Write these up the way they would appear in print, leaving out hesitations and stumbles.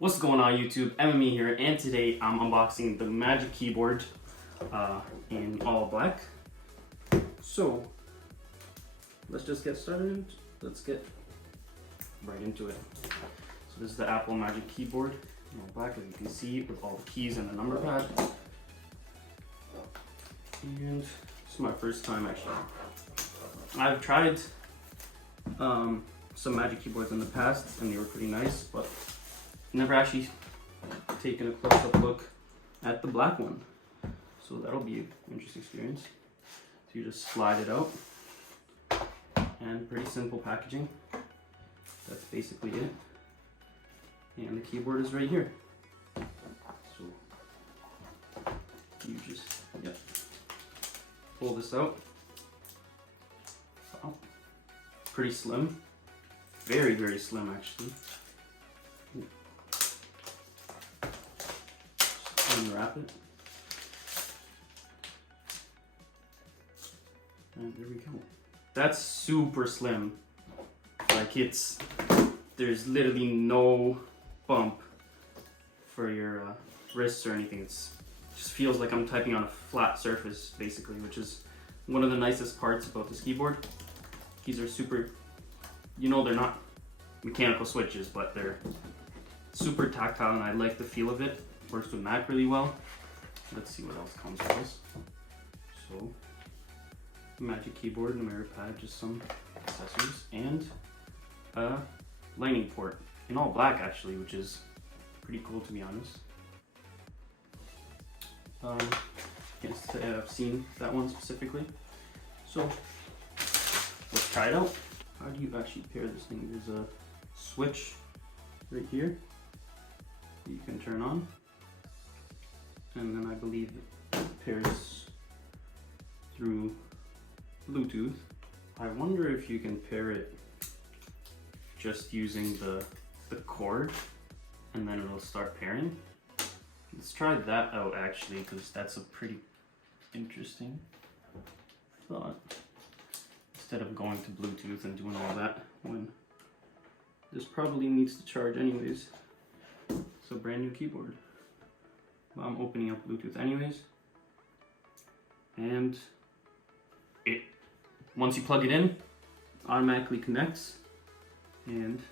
What's going on YouTube? MME here, and today I'm unboxing the Magic Keyboard in all black. So let's just get started. Let's get right into it. So this is the Apple Magic Keyboard in all black, as you can see, with all the keys and the number pad. And this is my first time actually. I've tried some Magic Keyboards in the past and they were pretty nice, but never actually taken a close-up look at the black one. So that'll be an interesting experience. So you just slide it out, and pretty simple packaging. That's basically it. And the keyboard is right here. So you just, pull this out. Wow. Pretty slim. Very, very slim actually. Unwrap it. And there we go. That's super slim. Like there's literally no bump for your wrists or anything. It just feels like I'm typing on a flat surface basically, which is one of the nicest parts about this keyboard. Keys are super, they're not mechanical switches, but they're super tactile and I like the feel of it. Works with Mac really well. Let's see what else comes with this. So, Magic Keyboard, Numeric Keypad, just some accessories, and a lightning port in all black actually, which is pretty cool to be honest. Can't say I've seen that one specifically. So, let's try it out. How do you actually pair this thing? There's a switch right here that you can turn on. And then I believe it pairs through Bluetooth. I wonder if you can pair it just using the cord and then it'll start pairing. Let's try that out actually, because that's a pretty interesting thought. Instead of going to Bluetooth and doing all that, when this probably needs to charge anyways. It's a brand new keyboard. I'm opening up Bluetooth anyways, and once you plug it in, automatically connects. And does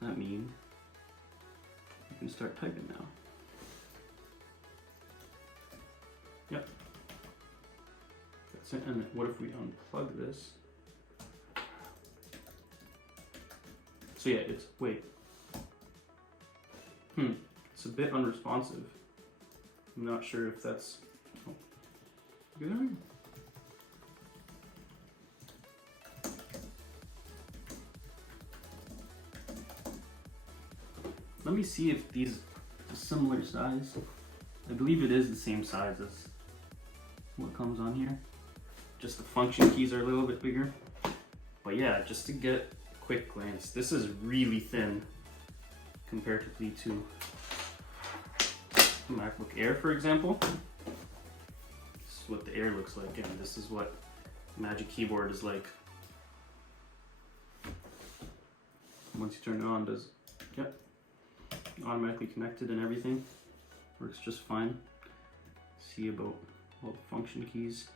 that mean you can start typing now? Yep, that's it. And what if we unplug this? So yeah, it's a bit unresponsive. I'm not sure if that's good. Let me see if these are similar size. I believe it is the same size as what comes on here. Just the function keys are a little bit bigger. But yeah, just to get a quick glance, this is really thin comparatively to MacBook Air, for example. This is what the Air looks like, and this is what Magic Keyboard is like. Once you turn it on, automatically connected and everything. Works just fine. See about all the function keys.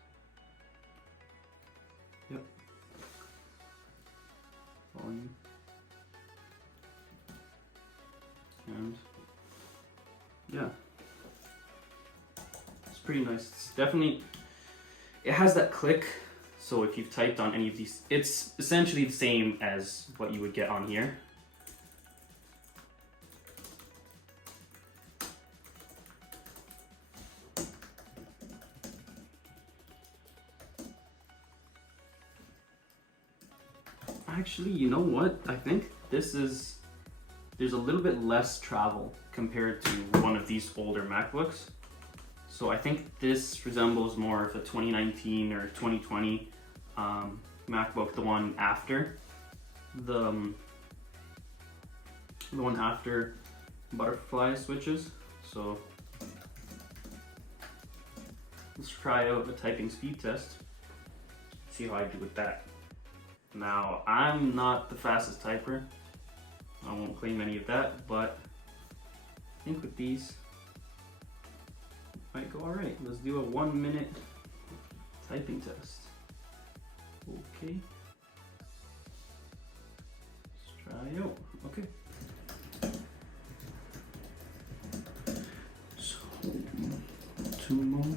Yep. Volume. And yeah. Pretty nice. It's definitely, it has that click, so if you've typed on any of these, it's essentially the same as what you would get on here. Actually, you know what? I think there's a little bit less travel compared to one of these older MacBooks. So I think this resembles more of a 2019 or 2020 MacBook, the one after the one after butterfly switches. So let's try out a typing speed test. See how I do with that. Now, I'm not the fastest typer, I won't claim any of that, but I think with these it might go alright. Let's do a 1 minute typing test. Okay. Let's try out. Okay. So, 2 more.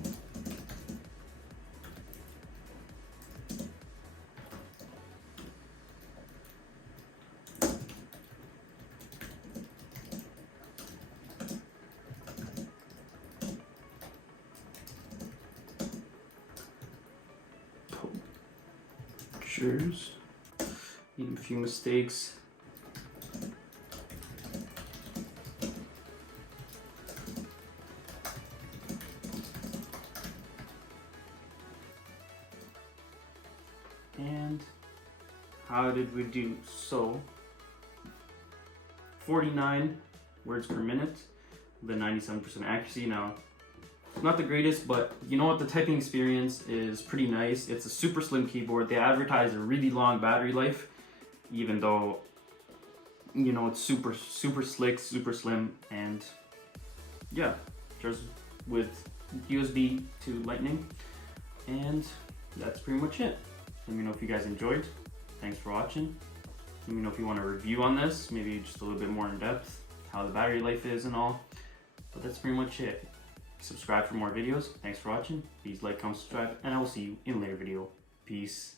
Pictures. Even a few mistakes. And how did we do? So 49 words per minute with a 97% accuracy. Now, it's not the greatest, but you know what? The typing experience is pretty nice. It's a super slim keyboard. They advertise a really long battery life, even though, you know, it's super slick, super slim, and yeah, just with USB to Lightning. And that's pretty much it. Let me know if you guys enjoyed. Thanks for watching. Let me know if you want a review on this, maybe just a little bit more in depth, how the battery life is and all. But that's pretty much it. Subscribe for more videos. Thanks for watching. Please like, comment, subscribe, and I will see you in a later video. Peace.